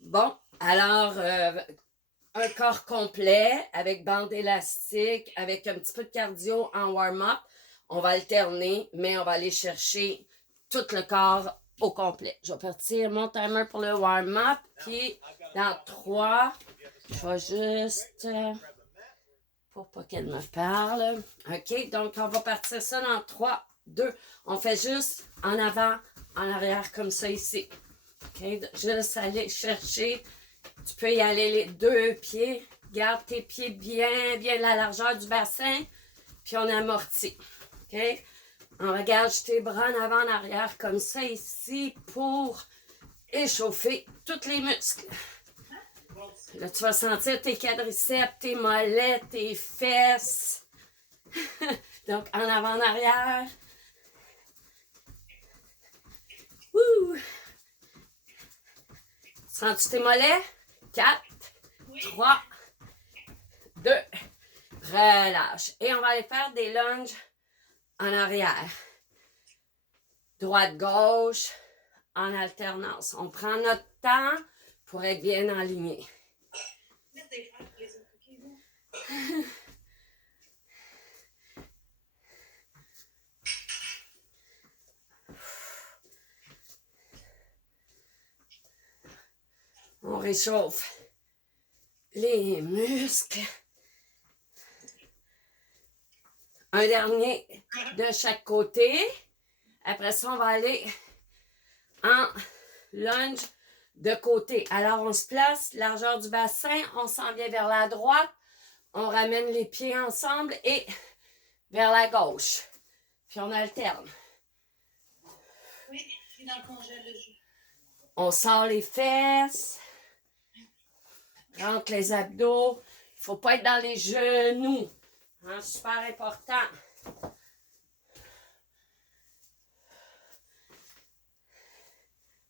Bon, alors, un corps complet avec bande élastique, avec un petit peu de cardio en warm-up. On va alterner, mais on va aller chercher tout le corps au complet. Je vais partir mon timer pour le warm-up, puis dans 3, je vais juste... pour pas qu'elle me parle. OK, donc on va partir ça dans 3, 2. On fait juste en avant, en arrière, comme ça ici. OK, juste aller chercher. Tu peux y aller les 2 pieds. Garde tes pieds bien la largeur du bassin. Puis on amortit. OK? On regarde tes bras en avant, en arrière, comme ça ici, pour échauffer tous les muscles. Là, tu vas sentir tes quadriceps, tes mollets, tes fesses. Donc, en avant, en arrière. Wouh! Sens-tu tes mollets? 4, 3, 2, relâche. Et on va aller faire des lunges en arrière. Droite-gauche, en alternance. On prend notre temps pour être bien aligné. On réchauffe les muscles. Un dernier de chaque côté. Après ça, on va aller en lunge de côté. Alors, on se place, largeur du bassin, on s'en vient vers la droite, on ramène les pieds ensemble et vers la gauche. Puis on alterne. Oui, je suis dans le congèle le jeu. On sort les fesses, rentre les abdos. Il ne faut pas être dans les genoux. Hein, super important.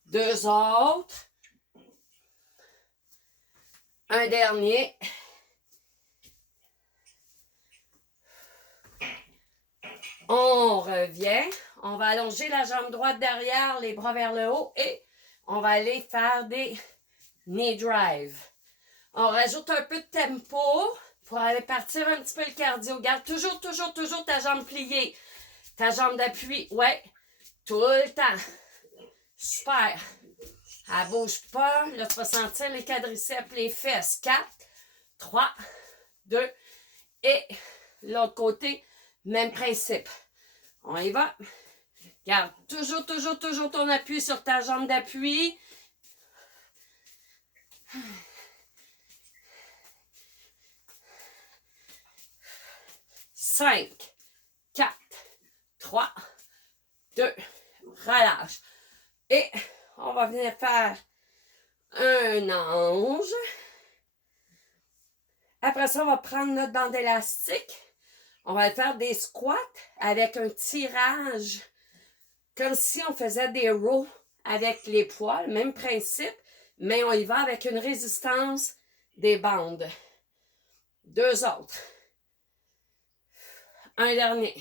Deux autres. Un dernier. On revient. On va allonger la jambe droite derrière, les bras vers le haut et on va aller faire des knee drive. On rajoute un peu de tempo pour aller partir un petit peu le cardio. Garde toujours ta jambe pliée. Ta jambe d'appui. Ouais. Tout le temps. Super. Elle ne bouge pas. Là, tu vas sentir les quadriceps, les fesses. 4, 3, 2 et l'autre côté, même principe. On y va. Garde toujours ton appui sur ta jambe d'appui. Cinq, 4, 3, 2, relâche. Et on va venir faire un ange. Après ça, on va prendre notre bande élastique. On va faire des squats avec un tirage, comme si on faisait des rows avec les poids, le même principe, mais on y va avec une résistance des bandes. Deux autres. Un dernier.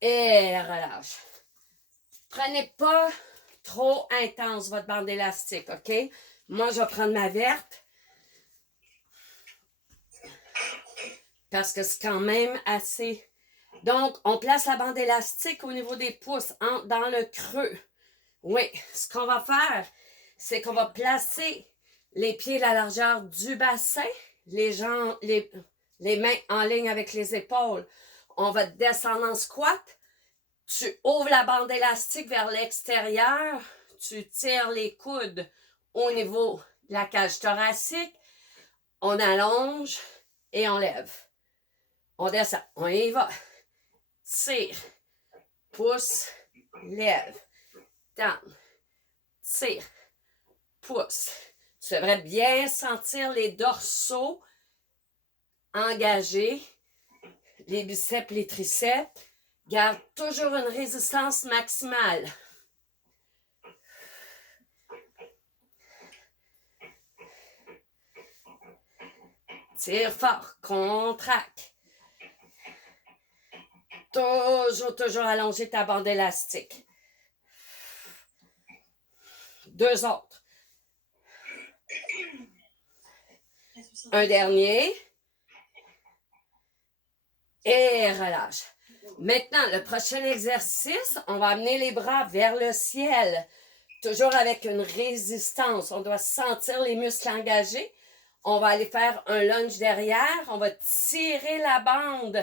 Et relâche. Prenez pas trop intense votre bande élastique, OK? Moi, je vais prendre ma verte. Parce que c'est quand même assez... Donc, on place la bande élastique au niveau des pouces, dans le creux. Oui, ce qu'on va faire, c'est qu'on va placer les pieds à la largeur du bassin, les mains en ligne avec les épaules. On va descendre en squat. Tu ouvres la bande élastique vers l'extérieur. Tu tires les coudes au niveau de la cage thoracique. On allonge et on lève. On descend. On y va. Tire. Pousse. Lève. Tendre. Tire. Pousse. Tu devrais bien sentir les dorsaux engagés. Les biceps, les triceps. Garde toujours une résistance maximale. Tire fort, contracte. Toujours allonger ta bande élastique. Deux autres. Un dernier. Et relâche. Maintenant, le prochain exercice, on va amener les bras vers le ciel. Toujours avec une résistance. On doit sentir les muscles engagés. On va aller faire un lunge derrière. On va tirer la bande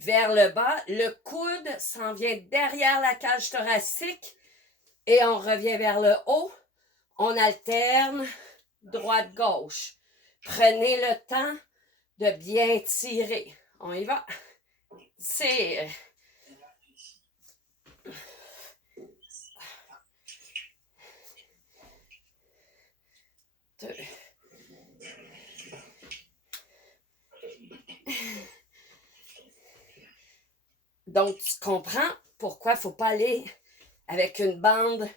vers le bas. Le coude s'en vient derrière la cage thoracique. Et on revient vers le haut. On alterne droite-gauche. Prenez le temps de bien tirer. On y va. Tire. Deux. Donc, tu comprends pourquoi il ne faut pas aller avec une bande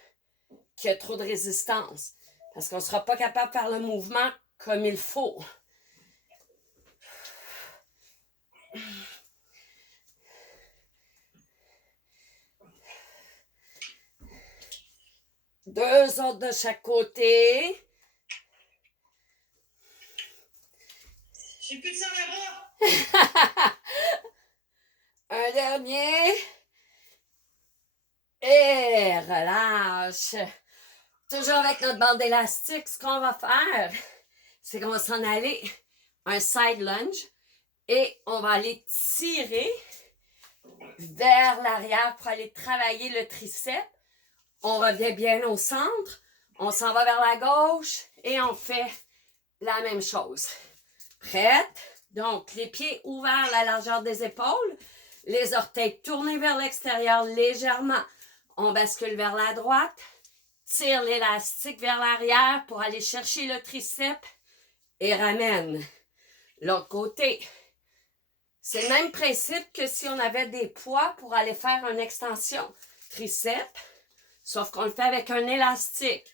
qui a trop de résistance. Parce qu'on ne sera pas capable de faire le mouvement comme il faut. Deux autres de chaque côté. J'ai plus de sang là-bas. Un dernier. Et relâche. Toujours avec notre bande élastique, ce qu'on va faire, c'est qu'on va s'en aller un side lunge et on va aller tirer vers l'arrière pour aller travailler le triceps. On revient bien au centre, on s'en va vers la gauche et on fait la même chose. Prête? Donc, les pieds ouverts à la largeur des épaules, les orteils tournés vers l'extérieur légèrement. On bascule vers la droite, tire l'élastique vers l'arrière pour aller chercher le triceps et ramène. L'autre côté. C'est le même principe que si on avait des poids pour aller faire une extension triceps, sauf qu'on le fait avec un élastique.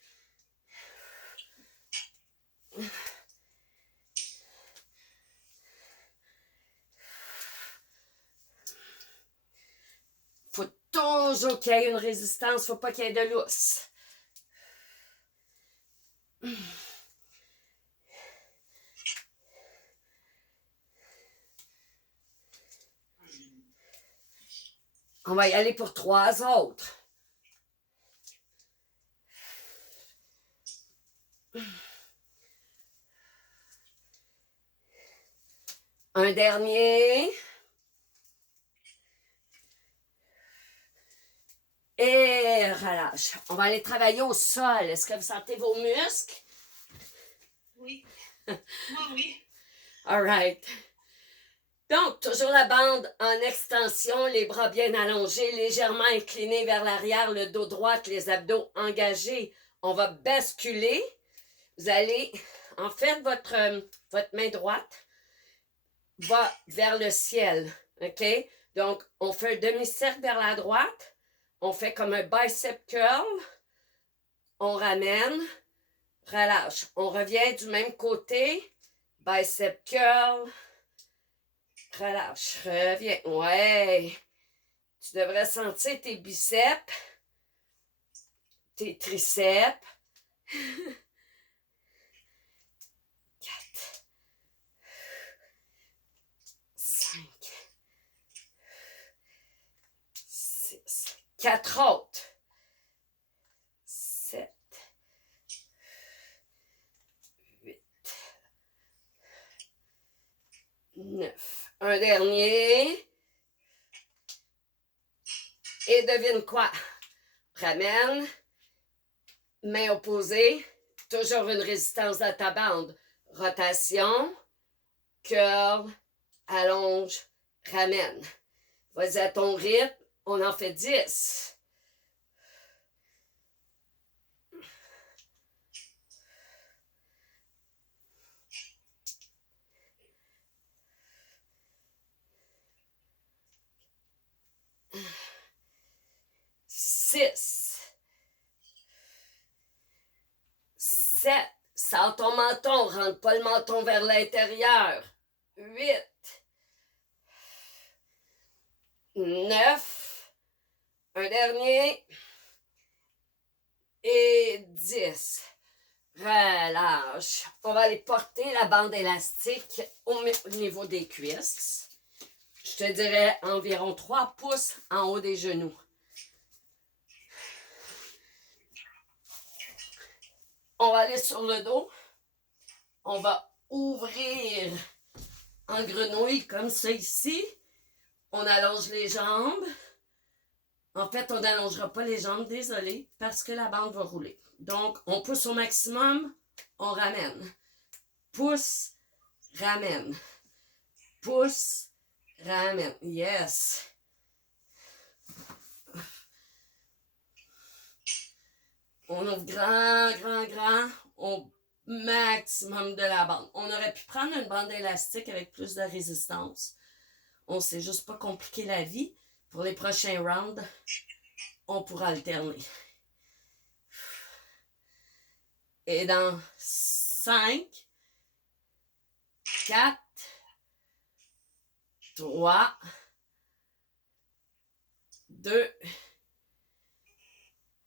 Faut toujours qu'il y ait une résistance, faut pas qu'il y ait de lousse. On va y aller pour 3 autres. Un dernier. Et relâche. On va aller travailler au sol. Est-ce que vous sentez vos muscles? Oui. Moi, oui. All right. Donc, toujours la bande en extension, les bras bien allongés, légèrement inclinés vers l'arrière, le dos droit, les abdos engagés. On va basculer. Vous allez, en fait, votre main droite va vers le ciel. OK? Donc, on fait un demi-cercle vers la droite. On fait comme un bicep curl. On ramène. Relâche. On revient du même côté. Bicep curl. Relâche. Reviens. Ouais. Tu devrais sentir tes biceps. Tes triceps. 4. 5. 6. 4 autres. 7. 8. 9. Un dernier. Et devine quoi? Ramène. Main opposée. Toujours une résistance dans ta bande. Rotation. Curl. Allonge. Ramène. Vas-y à ton rythme. On en fait 10. Six. 7. Sors ton menton. Rentre pas le menton vers l'intérieur. 8. 9. Un dernier. Et 10. Relâche. On va aller porter la bande élastique au niveau des cuisses. Je te dirais environ 3 pouces en haut des genoux. On va aller sur le dos. On va ouvrir en grenouille comme ça ici. On allonge les jambes. En fait, on n'allongera pas les jambes, désolé, parce que la bande va rouler. Donc, on pousse au maximum, on ramène. Pousse, ramène. Pousse, ramène. Yes. On ouvre grand, grand, grand au maximum de la bande. On aurait pu prendre une bande élastique avec plus de résistance. On s'est juste pas compliqué la vie. Pour les prochains rounds, on pourra alterner. Et dans 5, 4, 3, 2,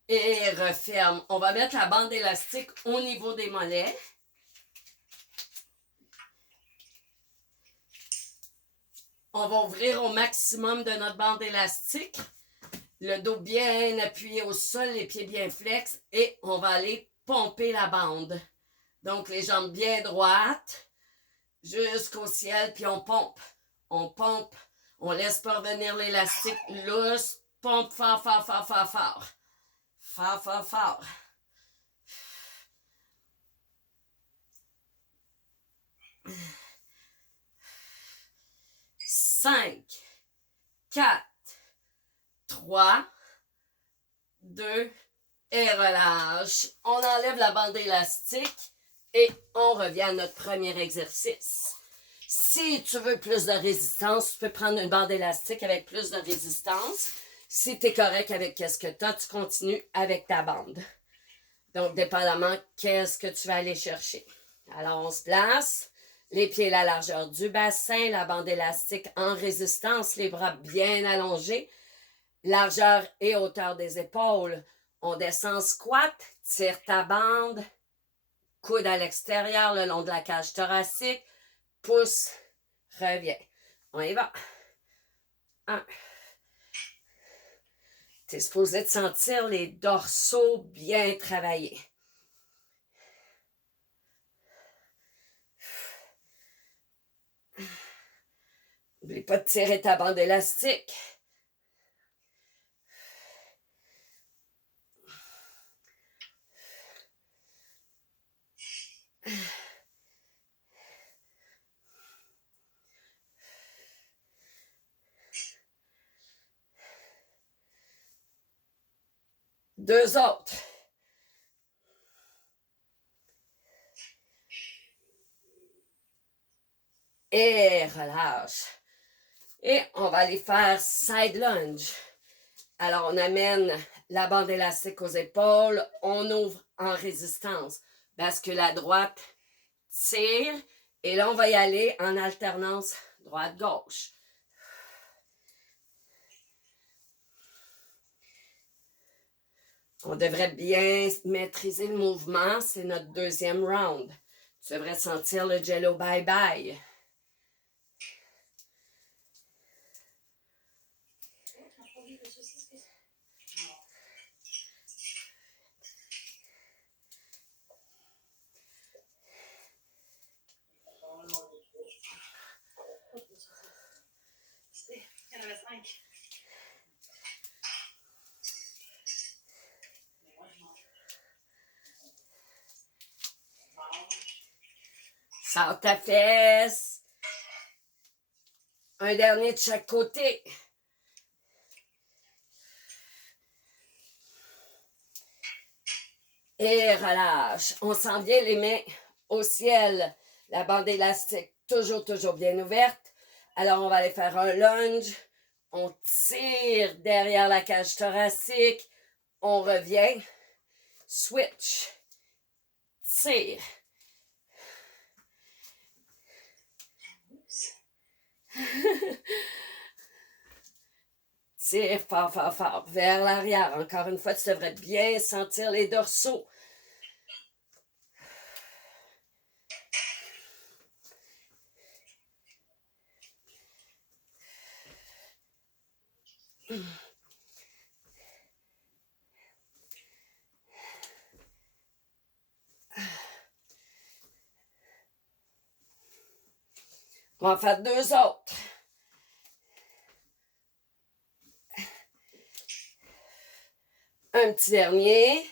et referme. On va mettre la bande élastique au niveau des mollets. On va ouvrir au maximum de notre bande élastique. Le dos bien appuyé au sol, les pieds bien flex. Et on va aller pomper la bande. Donc, les jambes bien droites jusqu'au ciel, puis on pompe. On pompe. On laisse pas revenir l'élastique lousse. Pompe fort, fort, fort, fort, fort. Fort, fort, fort. Cinq, 4, 3, 2, et relâche. On enlève la bande élastique et on revient à notre premier exercice. Si tu veux plus de résistance, tu peux prendre une bande élastique avec plus de résistance. Si tu es correct avec ce que tu as, tu continues avec ta bande. Donc, dépendamment qu'est-ce que tu vas aller chercher. Alors, on se place. Les pieds à la largeur du bassin, la bande élastique en résistance, les bras bien allongés, largeur et hauteur des épaules. On descend en squat, tire ta bande, coude à l'extérieur le long de la cage thoracique, pousse, reviens. On y va. 1. Tu es supposé de sentir les dorsaux bien travaillés. N'oublie pas de tirer ta bande élastique. Deux autres. Et relâche. Et on va aller faire side lunge. Alors, on amène la bande élastique aux épaules. On ouvre en résistance. Bascule à droite. Tire. Et là, on va y aller en alternance droite-gauche. On devrait bien maîtriser le mouvement. C'est notre deuxième round. Tu devrais sentir le jello bye-bye. Il y en avait 5. Sors ta fesse. Un dernier de chaque côté. Et relâche. On s'en vient les mains au ciel. La bande élastique toujours bien ouverte. Alors, on va aller faire un lunge. On tire derrière la cage thoracique. On revient. Switch. Tire. Tire fort, fort, fort. Vers l'arrière. Encore une fois, tu devrais bien sentir les dorsaux. On va en faire 2 autres. Un petit dernier.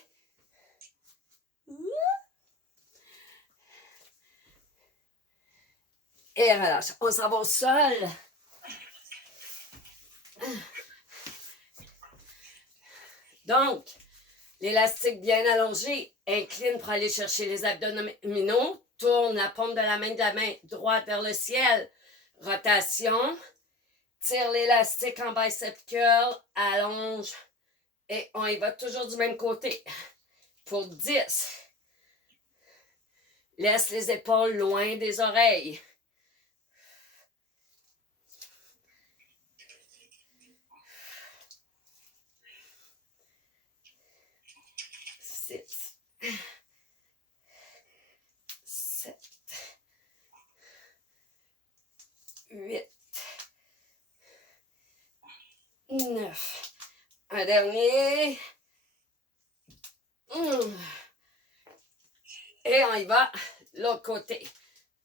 Et relâche. On s'en va au sol. Donc, l'élastique bien allongé, incline pour aller chercher les abdominaux, tourne la paume de la main droite vers le ciel, rotation, tire l'élastique en bicep curl, allonge, et on y va toujours du même côté. Pour 10, laisse les épaules loin des oreilles. 6, 7, 8, 9. Un dernier. Et on y va. L'autre côté.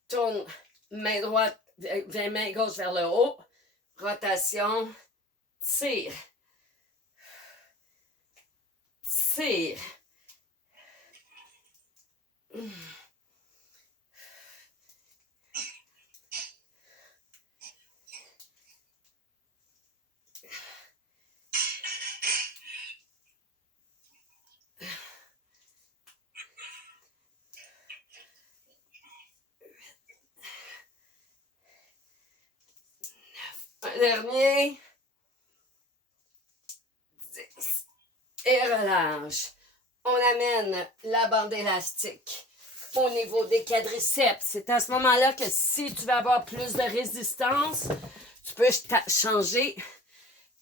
Tourne main droite, main gauche vers le haut. Rotation. Tire. Tire. Un dernier. 10. Et relâche. On amène la bande élastique au niveau des quadriceps. C'est à ce moment-là que si tu veux avoir plus de résistance, tu peux changer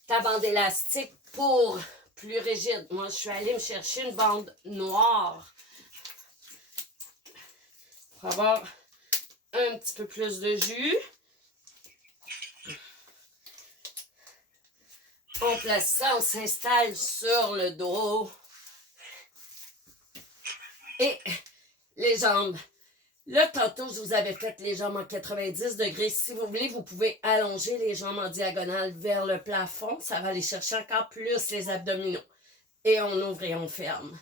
ta bande élastique pour plus rigide. Moi, je suis allée me chercher une bande noire pour avoir un petit peu plus de jus. On place ça, on s'installe sur le dos. Et les jambes. Là, tantôt, je vous avais fait les jambes en 90 degrés. Si vous voulez, vous pouvez allonger les jambes en diagonale vers le plafond. Ça va aller chercher encore plus les abdominaux. Et on ouvre et on ferme.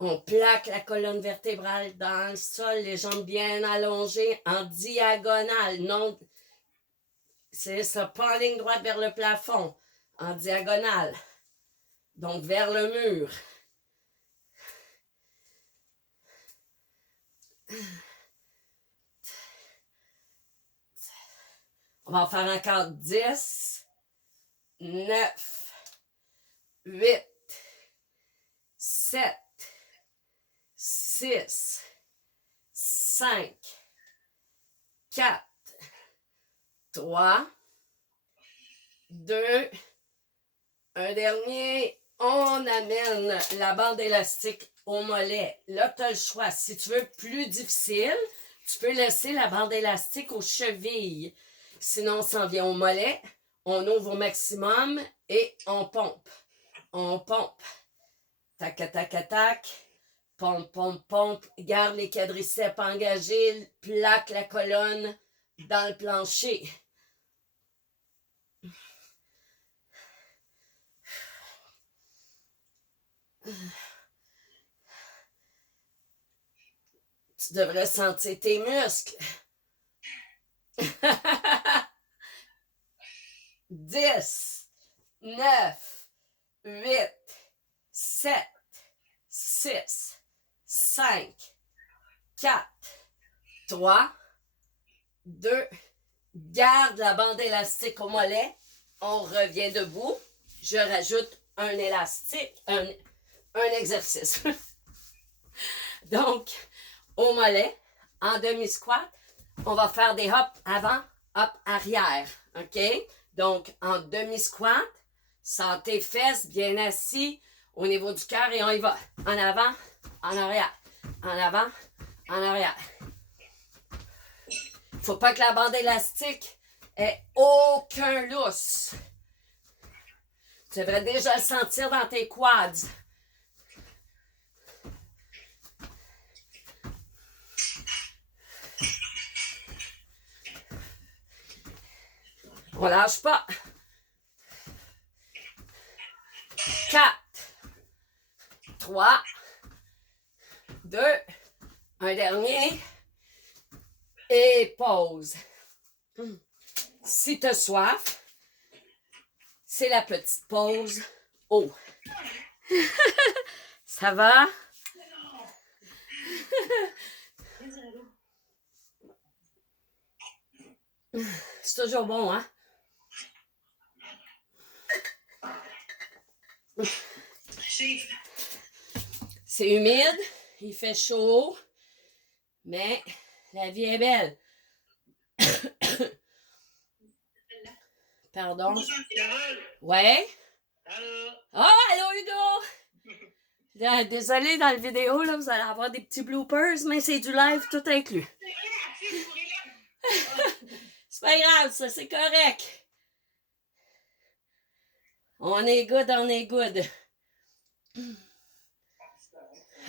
On plaque la colonne vertébrale dans le sol, les jambes bien allongées en diagonale. Non, c'est ça, pas en ligne droite vers le plafond, en diagonale. Donc vers le mur. On va en faire encore 10, 9, 8, 7, 6, 5, 4, 3, 2, un dernier. On amène la bande élastique au mollet. Là, tu as le choix. Si tu veux plus difficile, tu peux laisser la bande élastique aux chevilles. Sinon, on s'en vient au mollet. On ouvre au maximum et on pompe. On pompe. Tac, tac, tac. Pompe, pompe, pompe. Garde les quadriceps engagés. Plaque la colonne dans le plancher. Tu devrais sentir tes muscles. 10, 9, 8, 7, 6, 5, 4, 3, 2, garde la bande élastique au mollet. On revient debout. Je rajoute un élastique, un exercice. Donc, au mollet, en demi-squat, on va faire des hops avant, hop arrière. OK? Donc, en demi-squat, sentez fesses bien assis au niveau du cœur et on y va. En avant, en arrière. En avant, en arrière. Il ne faut pas que la bande élastique ait aucun lousse. Tu devrais déjà le sentir dans tes quads. On lâche pas. 4, 3, 2, un dernier. Et pause. Si tu as soif, c'est la petite pause eau. Ça va? C'est toujours bon, hein? C'est humide, il fait chaud, mais la vie est belle. Pardon? Ouais? Ah, allô, Udo! Désolée, dans la vidéo, là, vous allez avoir des petits bloopers, mais c'est du live tout inclus. C'est pas grave, ça, c'est correct. On est good, on est good.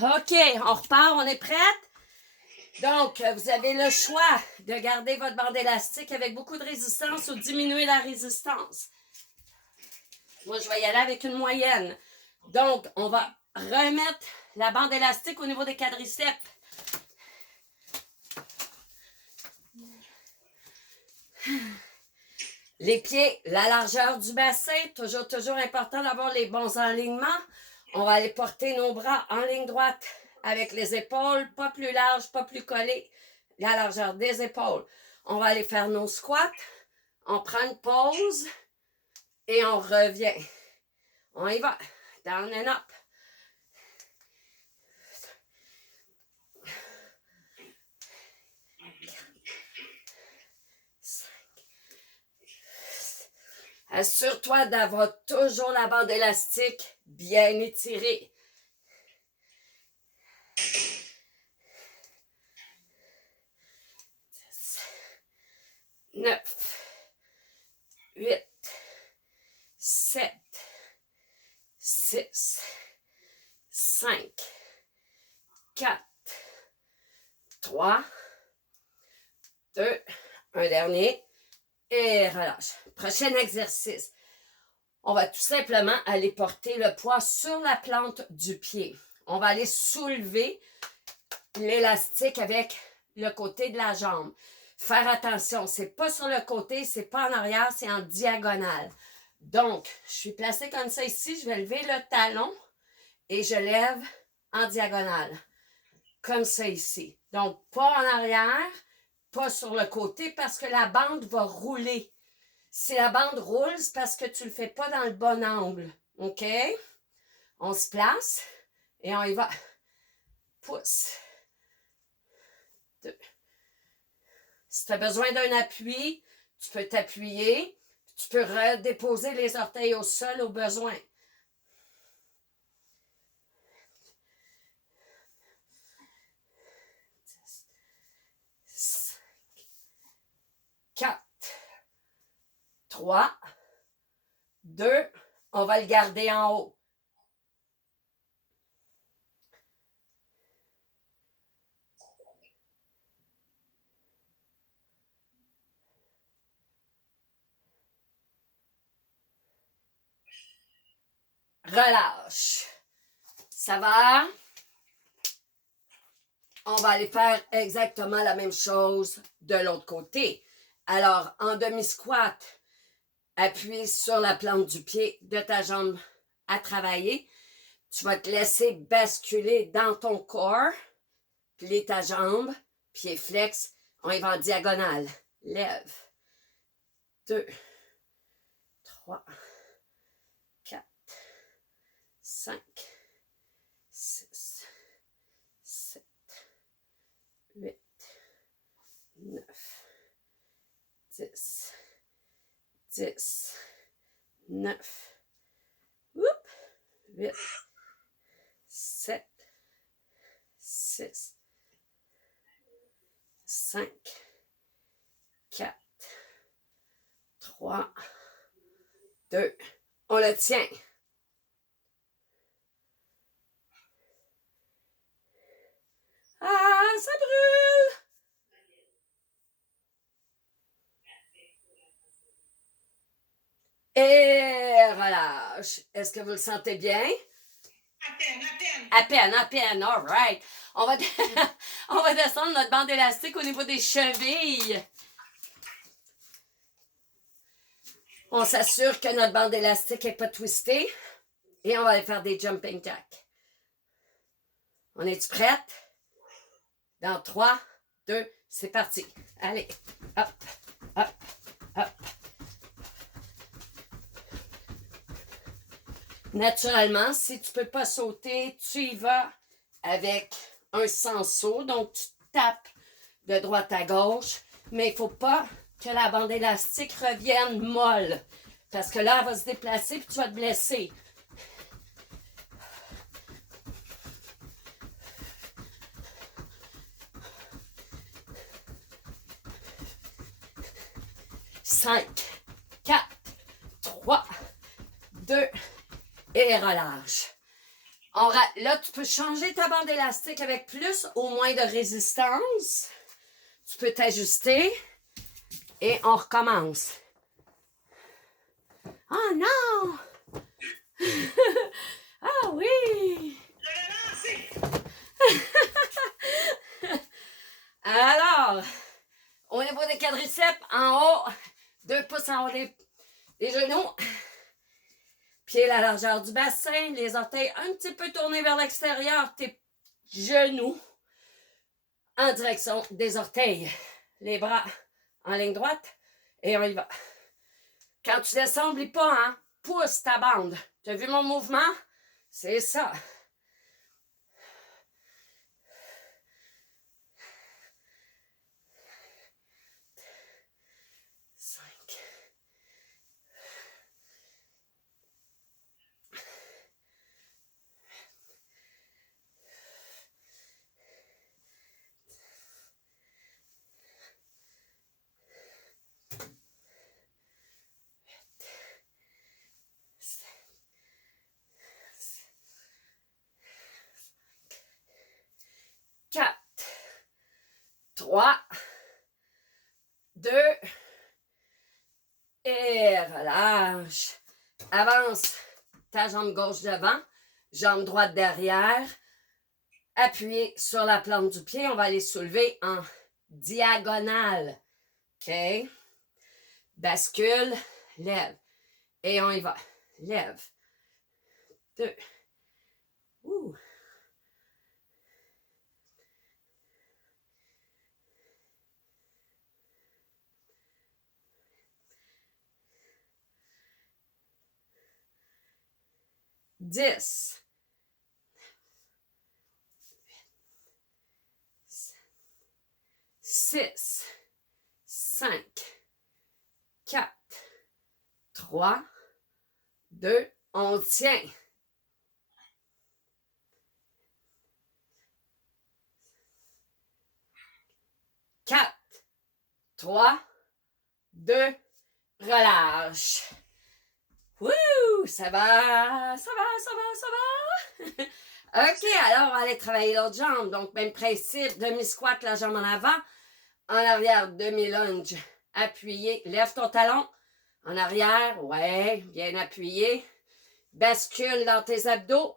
OK, on repart, on est prête? Donc, vous avez le choix de garder votre bande élastique avec beaucoup de résistance ou diminuer la résistance. Moi, je vais y aller avec une moyenne. Donc, on va remettre la bande élastique au niveau des quadriceps. Les pieds, la largeur du bassin, toujours important d'avoir les bons alignements. On va aller porter nos bras en ligne droite avec les épaules, pas plus larges, pas plus collées. La largeur des épaules. On va aller faire nos squats. On prend une pause et on revient. On y va. Down and up. Assure-toi d'avoir toujours la bande élastique bien étirée. 9, 8, 7, 6, 5, 4, 3, 2, un dernier, et relâche. Prochain exercice. On va tout simplement aller porter le poids sur la plante du pied. On va aller soulever l'élastique avec le côté de la jambe. Faire attention, c'est pas sur le côté, c'est pas en arrière, c'est en diagonale. Donc, je suis placée comme ça ici, je vais lever le talon et je lève en diagonale. Comme ça ici. Donc, pas en arrière, pas sur le côté parce que la bande va rouler. Si la bande roule, c'est parce que tu ne le fais pas dans le bon angle. OK? On se place et on y va. Pousse. 2. Si tu as besoin d'un appui, tu peux t'appuyer. Tu peux redéposer les orteils au sol au besoin. 5, 4, 3, 2, on va le garder en haut. Relâche. Ça va? On va aller faire exactement la même chose de l'autre côté. Alors, en demi-squat, appuie sur la plante du pied de ta jambe à travailler. Tu vas te laisser basculer dans ton corps. Plie ta jambe, pied flex. On y va en diagonale. Lève. 2, 3, 4, 5, 6, 7, 8, 9, 10, 10, 9, 8, 7, 6, 5, 4, 3, 2. On le tient. Ah, ça brûle! Et relâche. Est-ce que vous le sentez bien? À peine, à peine. À peine, à peine. All right. On va, on va descendre notre bande élastique au niveau des chevilles. On s'assure que notre bande élastique n'est pas twistée. Et on va aller faire des jumping jacks. On est-tu prête? Dans 3, 2, c'est parti. Allez, hop, hop, hop. Naturellement, si tu ne peux pas sauter, tu y vas avec un sans saut. Donc, tu tapes de droite à gauche. Mais il ne faut pas que la bande élastique revienne molle. Parce que là, elle va se déplacer et tu vas te blesser. Cinq, 4, 3, 2 et relâche. Là, tu peux changer ta bande élastique avec plus ou moins de résistance. Tu peux t'ajuster et on recommence. Oh non! Ah oui! Alors, au niveau des quadriceps, en haut, 2 pouces en haut des genoux. Pieds à la largeur du bassin, les orteils un petit peu tournés vers l'extérieur, tes genoux en direction des orteils. Les bras en ligne droite et on y va. Quand tu descends, n'oublie pas, hein, pousse ta bande. Tu as vu mon mouvement? C'est ça. Quatre, 3, 2 et relâche. Avance ta jambe gauche devant, jambe droite derrière. Appuyez sur la plante du pied. On va aller soulever en diagonale. OK? Bascule, lève. Et on y va. Lève. 2. Ouh. 10. 6, 5, 4, 3, 2, on tient. 4, 3, 2, relâche. Wouh! Ça va, ça va, ça va, ça va. OK, alors on va aller travailler l'autre jambe. Donc, même principe, demi-squat, la jambe en avant. En arrière, demi-lunge. Appuyé. Lève ton talon. En arrière, ouais, bien appuyé. Bascule dans tes abdos.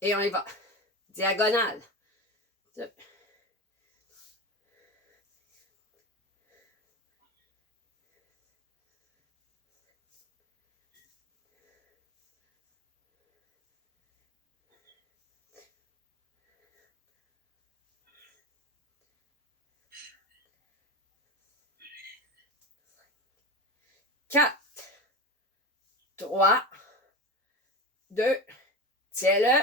Et on y va. Diagonale. 2. 4, 3, 2, tiens-le.